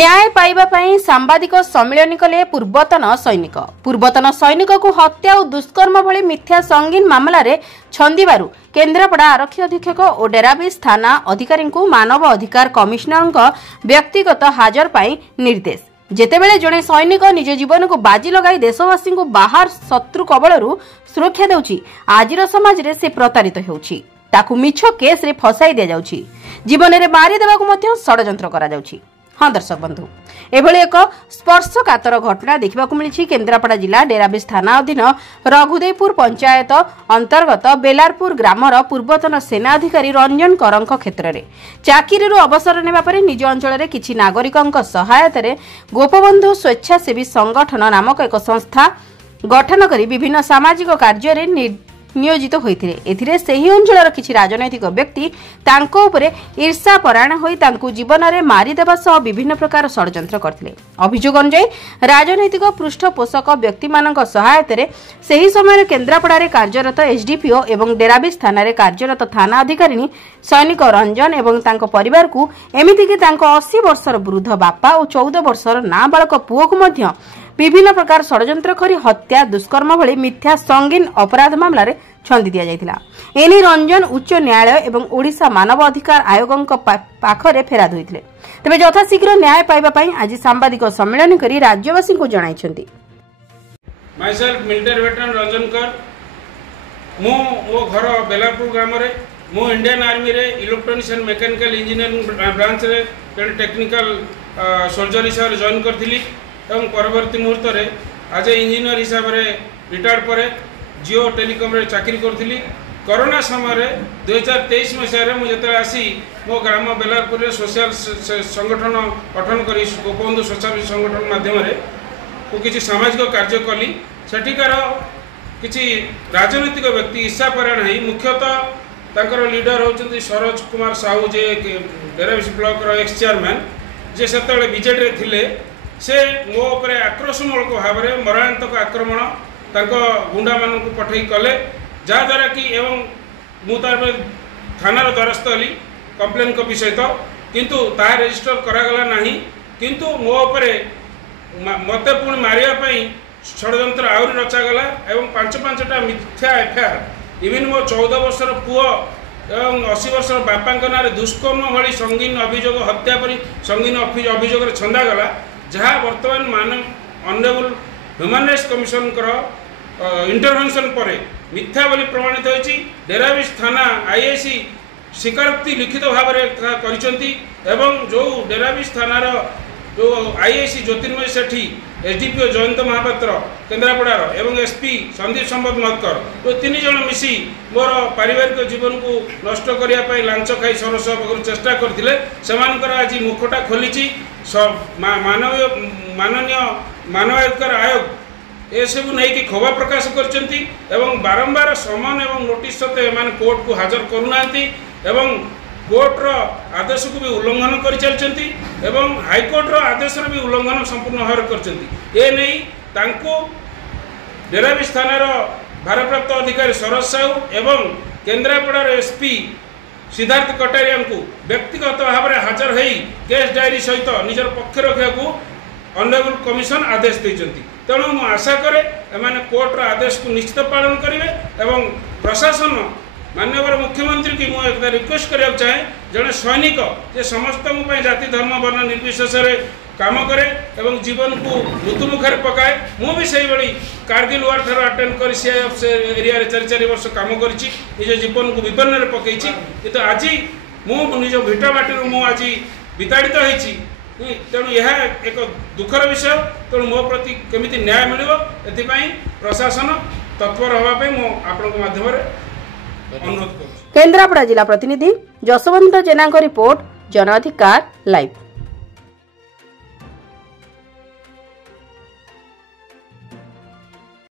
न्याय पाइबा पई सांबादिक सम्मेलन कले पूर्वतन सैनिक को हत्या और दुष्कर्म भली मिथ्या संगीन मामला रे छंदीबारु केन्द्रापड़ा आरक्षी अधीक्षक और डेराबीस थाना अधिकारी को मानव अधिकार कमिशनर व्यक्तिगत हाजर पाई निर्देश। जेतेबेले जड़े सैनिक निज जीवन को बाजी लगाई देशवासी को बाहर शत्रु कबलरू सुरक्षा देउछि, आजिर समाज रे से प्रतारित हेउछि, ताकु मिछ केस रे फसाई दिया जाउछि, जीवन रे मारी देबाकु मध्य षडयंत्र करा जाउछि। हाँ दर्शक बंधु, एभली एक स्पर्शकातर घटना देखा मिली केन्द्रापड़ा जिला डेराबीस थाना अधीन रघुदेवपुर पंचायत अंतर्गत बेलारपुर ग्रामर पूर्वतन सेना अधिकारी रंजन करंक क्षेत्र में चाकरी अवसर नेबा परे निज अंचल किछि नागरिकंक सहायतारे गोपबंधु स्वेच्छासेवी संगठन नामक एक संस्था गठन करी विभिन्न सामाजिक कार्य में नियोजित होइथिले। एथिरे सेही अंचलर किछि राजनैतिक व्यक्ति तांको उपरे ईर्षा परायण होई तांको जीवन रे मारी देबा सह विभिन्न प्रकार षडयंत्र करथिले। अभियोग अनुसार राजनैतिक पृष्ठपोषक व्यक्ति मानक सहायतारे सेही समय केन्द्रापड़ा रे कार्यरत एसडीपीओ एवं डेराबीस थाना रे कार्यरत थाना अधिकारी सैनिक रंजन एवं तांको परिवार को एमिति कि तांको 80 वर्षर वृद्ध बापा और 14 वर्षर नाबालक पुओ को मध्य विभिन्न प्रकार षडयंत्र करी हत्या दुष्कर्म भली मिथ्या संगीन अपराध मामला रे छंदी दिया जायतिला। एनी रंजन उच्च न्यायालय एवं ओडिशा मानव अधिकार आयोगक पाखरे फेराद होइतिले। तबे यथाशीघ्र न्याय पाइबा पई आज सांबादिक सम्मेलन करी राज्यवासी को जणाइछन्ती। Myself military veteran Ranjan कर मो घर बेलारपुर ग्राम रे मो इंडियन आर्मी रे electronics and mechanical engineering branch रे टेक्निकल सोल्जर हिसाब से जॉइन करथिली एवं परवर्ती मुहूर्त रे आज इंजीनियर हिसाब रे रिटायर्ड पर जियो टेलीकॉम रे चाकरी करथिली। कोरोना समय रे 2023 मसीह रे मुझे आसी मो ग्राम बेलारपुर रे सोशल संगठन गठन करी गोपबंधु स्वेच्छासेवी संगठन माध्यम रे किसी सामाजिक कार्य कली। सेठिकार किसी राजनैतिक व्यक्ति ईर्षा परायण है, मुख्यतः तांकर लीडर होचंती सरोज कुमार साहू जे डेराबीस ब्लॉक रो एक्स चेयरमैन जे सेतले बीजेडी रे थिले, से मो उपरे आक्रोशमूलक भाव में मरणांतक आक्रमण तांको गुंडा मानक पठई कले, जहाँद्वारा कि एवं मुझे थानार द्वारस्थ हली कंप्लेन कपी सहित, किंतु ताहा रजिस्टर करागला नहीं, किंतु मो उपरे मते पुणी मारिया षडयंत्र आउरी रचागला एवं 5-5टा मिथ्या एफआईआर इवन मो 14 वर्षर पुओ एवं 80 वर्षर बापा ना दुष्कर्म भली संगीन अभियोग हत्या परी संगीन अभियोग छंदागला, जहाँ बर्तमान मान honourable human rights commission intervention पर मिथ्या बोली प्रमाणित होती। डेराबीस थाना आईआईसी स्वीकारोक्ति लिखित भाव में करिसेंती एवं जो डेराबीस थानार जो आईआईसी ज्योतिर्मय सेठी एसडीपीओ जयंत महापात्र केन्द्रापड़ार एवं एसपी संदीप संपद महत्कर तो 3 जन मिसी मोर पारिवारिक जीवन को नष्ट करने लांच खाई सरस चेष्टा करते आज मुखटा खोली माननीय मानवाधिकार आयोग ए सब नहीं कि क्षोभ प्रकाश कर बारंबार समन एवं नोटिस सत्वे एम कोर्ट को हाजर करूना एवं कोर्टर आदेश को भी उल्लंघन कर चलती एवं हाईकोर्टर आदेश भी उल्लंघन संपूर्ण भाव कर डेराबीस थानार भारप्राप्त अधिकारी सरोज साहू एवं केन्द्रापड़ार एसपी सिद्धार्थ कटारिया को व्यक्तिगत भाव में हाजर हो केस डायरी सहित निजर पक्ष रखा ऑनरेबल कमिशन आदेश देते। तेणु मु आशा करे एमाने कोर्टर आदेश को निश्चित पालन करेंगे एवं प्रशासन माननीय मुख्यमंत्री की मुझे रिक्वेस्ट करने चाहे जड़े सैनिक जे समस्त जाति धर्म वर्ण निर्विशेष काम करे एवं जीवन को मृत्यु मुखार पकाए। मुझे से भाई कारगिल वार ठार अटेंड कर सीआईएफ से एरिया 4 वर्ष काम कर निज जीवन को विपन्न में पकई, किंतु आज मुझ भिटा माटी मु आज विताड़ित होती। तेणु यह एक दुखर विषय, तेणु मो प्रति केमिति न्याय मिलिबो एथिपाई प्रशासन तत्पर होगापी मो आपन माध्यम अनुरोध कर। केन्द्रापड़ा जिला प्रतिनिधि जसवंत जेना रिपोर्ट, जन अधिकार लाइव।